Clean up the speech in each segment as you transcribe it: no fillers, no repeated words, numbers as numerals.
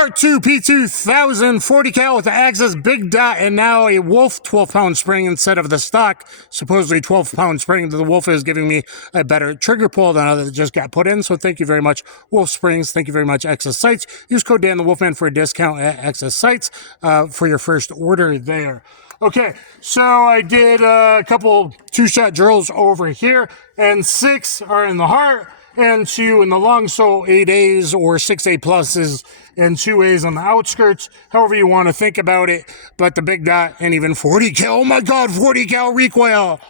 Part 2 P2000 40 cal with the Axis Big Dot and now a Wolf 12-pound spring instead of the stock supposedly 12-pound spring. The Wolf is giving me a better trigger pull than that just got put in. So thank you very much, Wolf Springs. Thank you very much, Axis Sights. Use code Dan the Wolfman for a discount at Axis Sights for your first order there. Okay, so I did a couple two-shot drills over here, and 6 are in the heart and 2 in the lung, so 8As or 6A pluses and 2As on the outskirts, however you want to think about it. But the big dot and even 40 cal, oh my god, 40 cal recoil.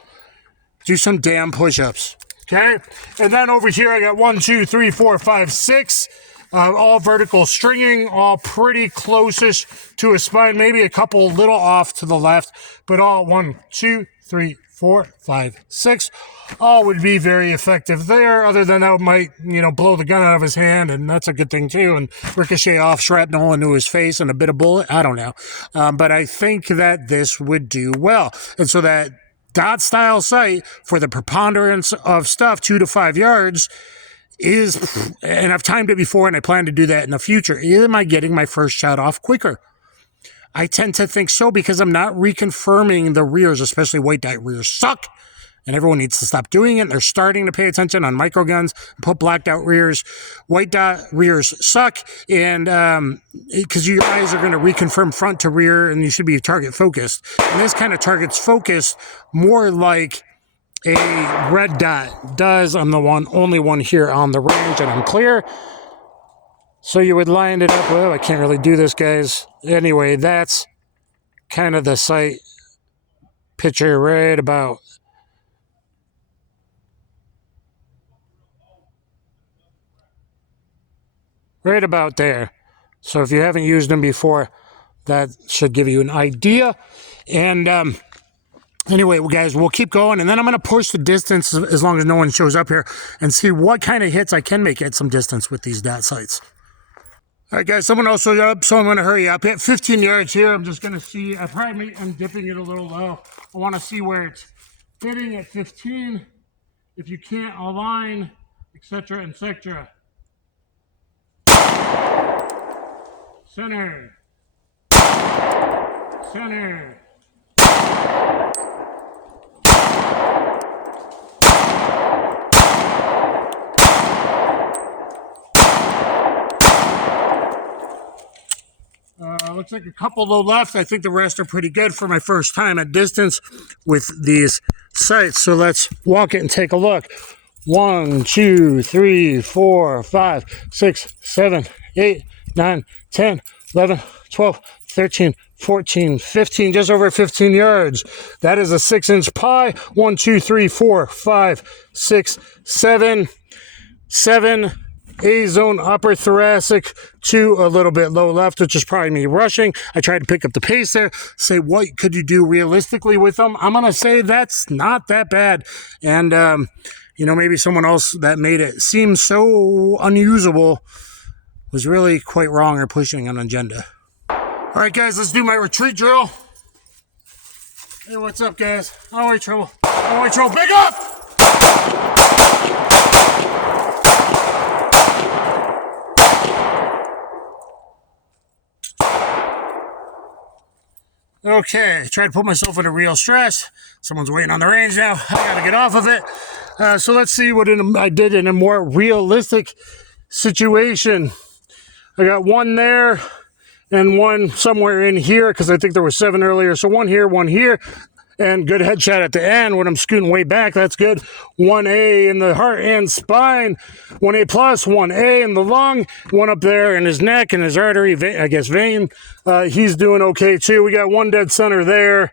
Do some damn push-ups, okay? And then over here I got 1, 2, 3, 4, 5, 6. All vertical stringing, all pretty closest to a spine, maybe a couple little off to the left, but all 1, 2, 3, 4, 5, 6. All would be very effective there. Other than that might, blow the gun out of his hand, and that's a good thing too, and ricochet off shrapnel into his face and a bit of bullet. I don't know. But I think that this would do well. And so that dot style sight for the preponderance of stuff, 2 to 5 yards, is, and I've timed it before and I plan to do that in the future. Am I getting my first shot off quicker? I tend to think so because I'm not reconfirming the rears, especially white dot rears suck. And everyone needs to stop doing it. They're starting to pay attention on microguns, put blacked out rears. White dot rears suck, and because you guys are going to reconfirm front to rear, and you should be target focused. And this kind of target's focused more like a red dot does. I'm the only one here on the range, and I'm clear. So you would line it up. Well, I can't really do this, guys. Anyway, that's kind of the sight picture right about there. So if you haven't used them before, that should give you an idea. And anyway, well, guys, we'll keep going, and then I'm going to push the distance as long as no one shows up here and see what kind of hits I can make at some distance with these dot sights. All right, guys, someone else showed up, so I'm going to hurry up. Hit 15 yards here. I'm just going to see. I'm dipping it a little low. I want to see where it's hitting at 15. If you can't align, etc., etc. Center. Center. Looks like a couple low left. I think the rest are pretty good for my first time at distance with these sights. So let's walk it and take a look. 1, 2, 3, 4, 5, 6, 7, 8, 9, 10, 11, 12, 13, 14, 15, just over 15 yards. That is a 6-inch pie. 1, 2, 3, 4, 5, 6, 7. 7 A-zone upper thoracic, 2 a little bit low left, which is probably me rushing. I tried to pick up the pace there, say what could you do realistically with them. I'm going to say that's not that bad. And, maybe someone else that made it seem so unusable was really quite wrong or pushing an agenda. All right, guys, let's do my retreat drill. Hey, what's up, guys? All right, trouble. All right, trouble. Big up! Okay, tried to put myself into real stress. Someone's waiting on the range now. I gotta get off of it. So let's see what I did in a more realistic situation. I got 1 there and 1 somewhere in here because I think there was 7 earlier. So 1 here, and good headshot at the end when I'm scooting way back. That's good. 1A in the heart and spine. 1A plus, 1A in the lung. 1 up there in his neck and his artery, vein. He's doing okay too. We got 1 dead center there.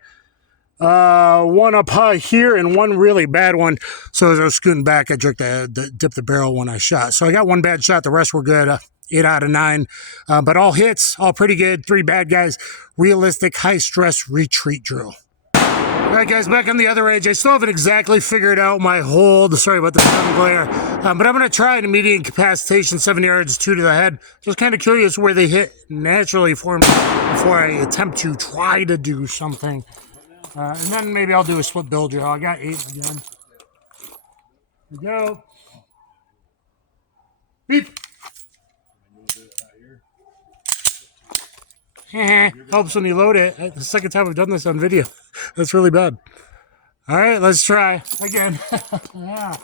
1 up high here and 1 really bad one. So as I was scooting back, I dipped the barrel when I shot. So I got 1 bad shot. The rest were good. 8 out of 9. But all hits, all pretty good. 3 bad guys. Realistic, high-stress retreat drill. All right, guys, back on the other edge. I still haven't exactly figured out my hold. Sorry about the sun glare. But I'm going to try an immediate incapacitation, 7 yards, 2 to the head. Just kind of curious where they hit naturally for me before I attempt to try to do something. And then maybe I'll do a split bill drill. I got 8 again. Here we go. Beep. Helps when you load it. The second time I've done this on video. That's really bad. All right, let's try again. Yeah.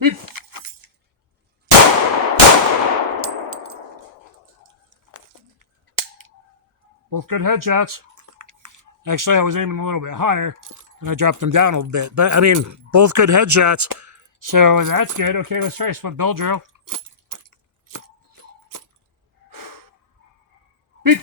Beep. Both good headshots. Actually, I was aiming a little bit higher, and I dropped them down a little bit. But, I mean, both good headshots. So, that's good. Okay, let's try split bill drill. Beep.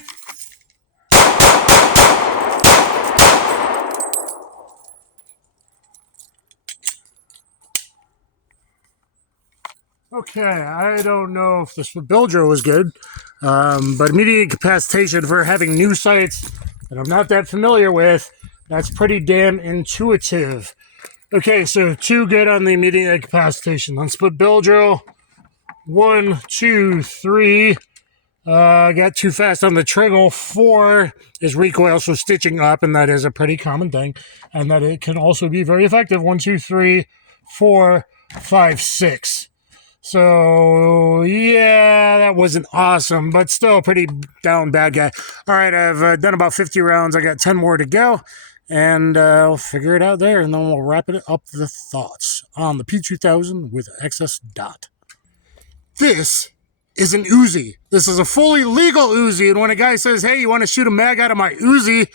Okay, I don't know if the split bill drill was good, but immediate incapacitation for having new sights that I'm not that familiar with, that's pretty damn intuitive. Okay, so 2 good on the immediate incapacitation. On split bill drill, 1, 2, 3. Got too fast on the trigger. 4 is recoil, so stitching up, and that is a pretty common thing, and that it can also be very effective. 1, 2, 3, 4, 5, 6. So, yeah, that wasn't awesome, but still a pretty down bad guy. All right, I've done about 50 rounds. I got 10 more to go, and we'll figure it out there, and then we'll wrap it up the thoughts on the P2000 with excess dot. This is an Uzi. This is a fully legal Uzi, and when a guy says, hey, you want to shoot a mag out of my Uzi,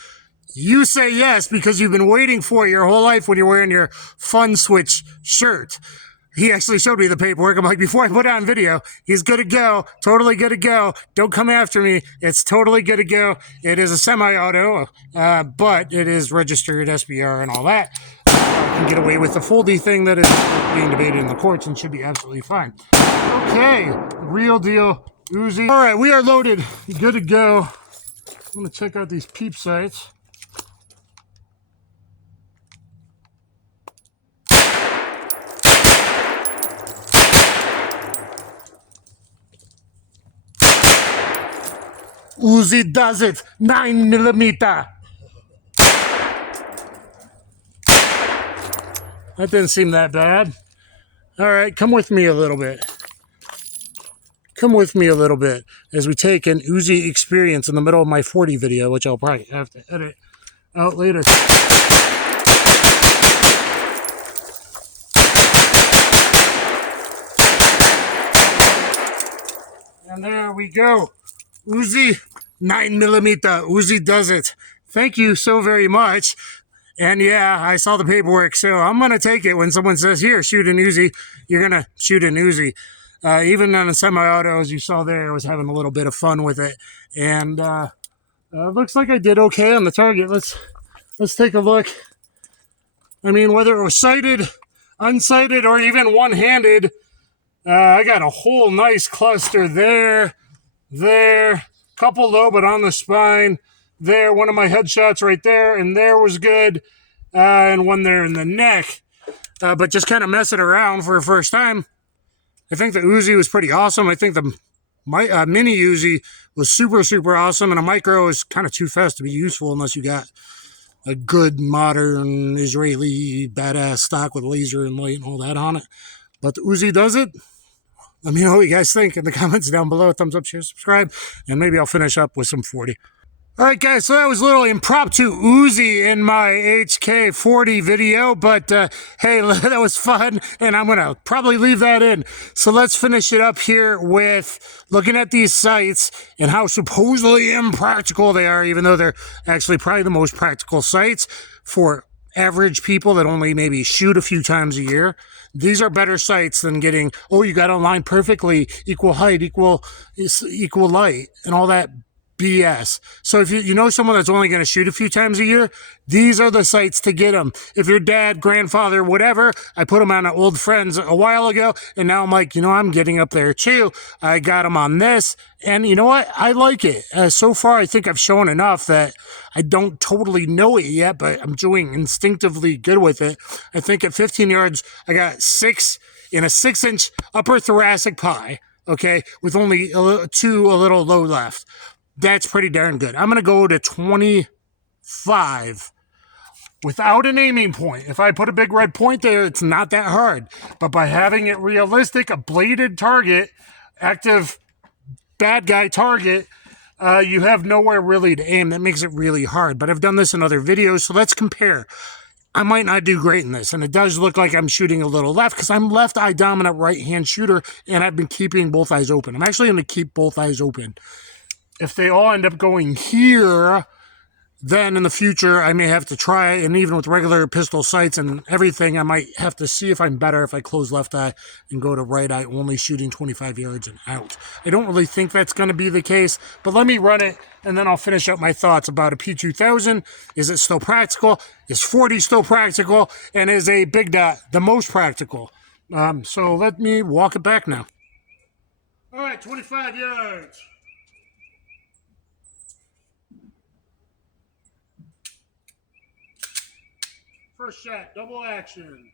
you say yes because you've been waiting for it your whole life when you're wearing your Fun Switch shirt. He actually showed me the paperwork. I'm like, before I put it on video, he's good to go. Totally good to go. Don't come after me. It's totally good to go. It is a semi-auto, but it is registered SBR and all that. I can get away with the full D thing that is being debated in the courts and should be absolutely fine. Okay, real deal Uzi. All right, we are loaded. Good to go. I'm going to check out these peep sights. Uzi does it, 9mm. That didn't seem that bad. All right, come with me a little bit. Come with me a little bit as we take an Uzi experience in the middle of my 40 video, which I'll probably have to edit out later. And there we go. Uzi, 9mm. Uzi does it. Thank you so very much. And yeah, I saw the paperwork, so I'm going to take it when someone says, here, shoot an Uzi. You're going to shoot an Uzi. Even on the semi-auto, as you saw there, I was having a little bit of fun with it. And looks like I did okay on the target. Let's take a look. I mean, whether it was sighted, unsighted, or even one-handed, I got a whole nice cluster there. There, couple low, but on the spine. There, one of my headshots right there, and there was good. And one there in the neck. But just kind of messing around for the first time. I think the Uzi was pretty awesome. I think the mini Uzi was super, super awesome. And a micro is kind of too fast to be useful unless you got a good, modern, Israeli, badass stock with laser and light and all that on it. But the Uzi does it. Let me know what you guys think in the comments down below. Thumbs up, share, subscribe, and maybe I'll finish up with some 40. All right, guys, so that was a little impromptu Uzi in my HK40 video, but hey, that was fun, and I'm going to probably leave that in. So let's finish it up here with looking at these sights and how supposedly impractical they are, even though they're actually probably the most practical sights for average people that only maybe shoot a few times a year. These are better sights than getting, oh, you got to align perfectly, equal height, equal light, and all that BS. So if you know someone that's only going to shoot a few times a year, these are the sights to get them. If your dad, grandfather, whatever, I put them on old friends a while ago, and now I'm like, I'm getting up there too. I got them on this, and you know what? I like it. So far, I think I've shown enough that I don't totally know it yet, but I'm doing instinctively good with it. I think at 15 yards, I got 6 in a 6-inch upper thoracic pie, okay, with only a little low left. That's pretty darn good. I'm going to go to 25 without an aiming point. If I put a big red point there, it's not that hard. But by having it realistic, a bladed target, active bad guy target, you have nowhere really to aim. That makes it really hard. But I've done this in other videos, so let's compare. I might not do great in this, and it does look like I'm shooting a little left because I'm left eye dominant right-hand shooter, and I've been keeping both eyes open. I'm actually going to keep both eyes open. If they all end up going here, then in the future I may have to try, and even with regular pistol sights and everything, I might have to see if I'm better if I close left eye and go to right eye only, shooting 25 yards and out. I don't really think that's going to be the case, but let me run it and then I'll finish up my thoughts about a P2000. Is it still practical? Is 40 still practical? And is a big dot the most practical? So let me walk it back now. All right, 25 yards. First shot, double action.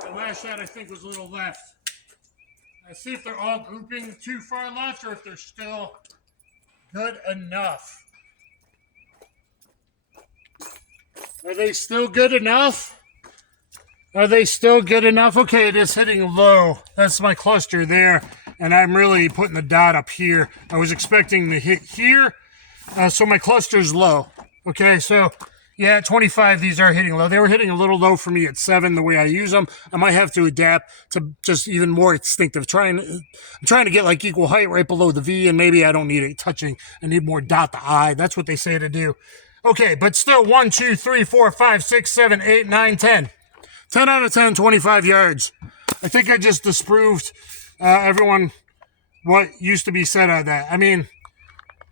The last shot I think was a little left. I see if they're all grouping too far left or if they're still good enough. Are they still good enough? Are they still good enough? Okay, it is hitting low. That's my cluster there, and I'm really putting the dot up here. I was expecting to hit here, so my cluster's low. Okay, so yeah, 25, these are hitting low. They were hitting a little low for me at 7, the way I use them. I might have to adapt to just even more instinctive. I'm trying to get like equal height right below the V, and maybe I don't need it touching. I need more dot the eye. That's what they say to do. Okay, but still 1, 2, 3, 4, 5, 6, 7, 8, 9, 10. 10 out of 10, 25 yards. I think I just disproved everyone what used to be said on that. I mean,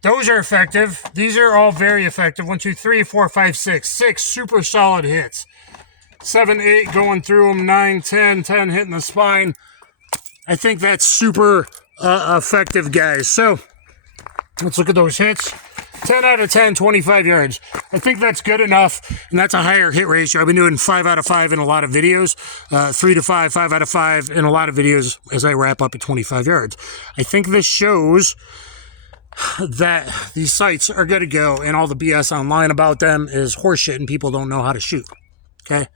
those are effective. These are all very effective. 1, 2, 3, 4, 5, 6. 6 super solid hits. 7, 8 going through them. 9, 10, 10 hitting the spine. I think that's super effective, guys. So let's look at those hits. 10 out of 10, 25 yards. I think that's good enough, and that's a higher hit ratio. I've been doing 5 out of 5 in a lot of videos, 3 to 5, 5 out of 5 in a lot of videos as I wrap up at 25 yards. I think this shows that these sights are good to go, and all the BS online about them is horseshit, and people don't know how to shoot. Okay?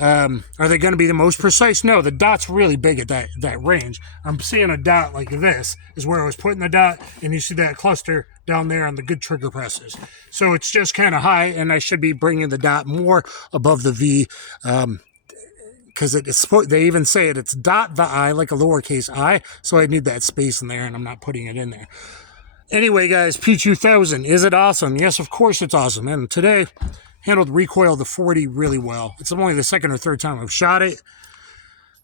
Are they going to be the most precise? No, the dot's really big at that range. I'm seeing a dot like this is where I was putting the dot, and you see that cluster down there on the good trigger presses. So it's just kind of high, and I should be bringing the dot more above the V, because they even say it's dot the I, like a lowercase I, so I need that space in there, and I'm not putting it in there. Anyway, guys, P2000, is it awesome? Yes, of course it's awesome. And today, handled recoil the 40 really well. It's only the second or third time I've shot it.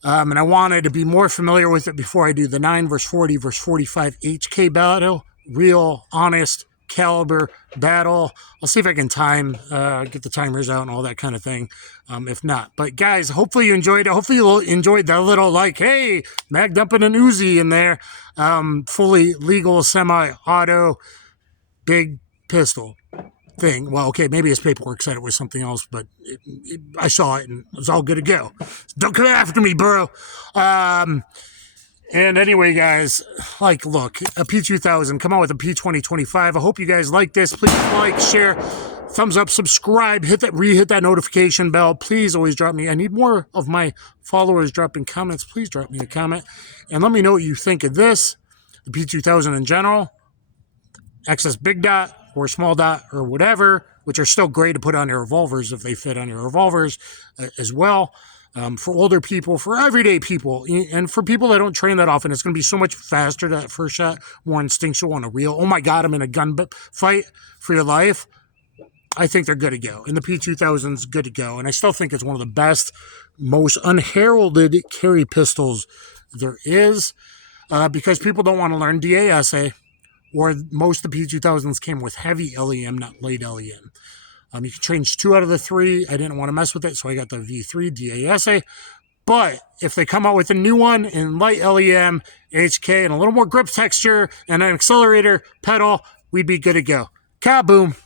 And I wanted to be more familiar with it before I do the 9 versus 40 versus 45 HK battle. Real, honest, caliber battle. I'll see if I can get the timers out and all that kind of thing. If not. But guys, hopefully you enjoyed it. Hopefully you enjoyed that little, like, hey, mag dumping an Uzi in there. Fully legal, semi-auto, big pistol thing. Well, okay, maybe his paperwork said it was something else, but I saw it and it was all good to go. Don't come after me, bro. And anyway, guys, like, look, a P2000, come on with a P2025. I hope you guys like this. Please like, share, thumbs up, subscribe, hit that notification bell. Please always drop me. I need more of my followers dropping comments. Please drop me a comment and let me know what you think of this, the P2000 in general, XS big dot or small dot or whatever, which are still great to put on your revolvers if they fit on your revolvers as well. For older people, for everyday people, and for people that don't train that often, it's going to be so much faster, that first shot, more instinctual on a reel. Oh my God, I'm in a gun fight for your life. I think they're good to go. And the P2000's good to go. And I still think it's one of the best, most unheralded carry pistols there is, because people don't want to learn DASA, or most of the P2000s came with heavy LEM, not light LEM. You can change 2 out of the 3. I didn't want to mess with it, so I got the V3 DASA. But if they come out with a new one in light LEM, HK, and a little more grip texture, and an accelerator pedal, we'd be good to go. Kaboom!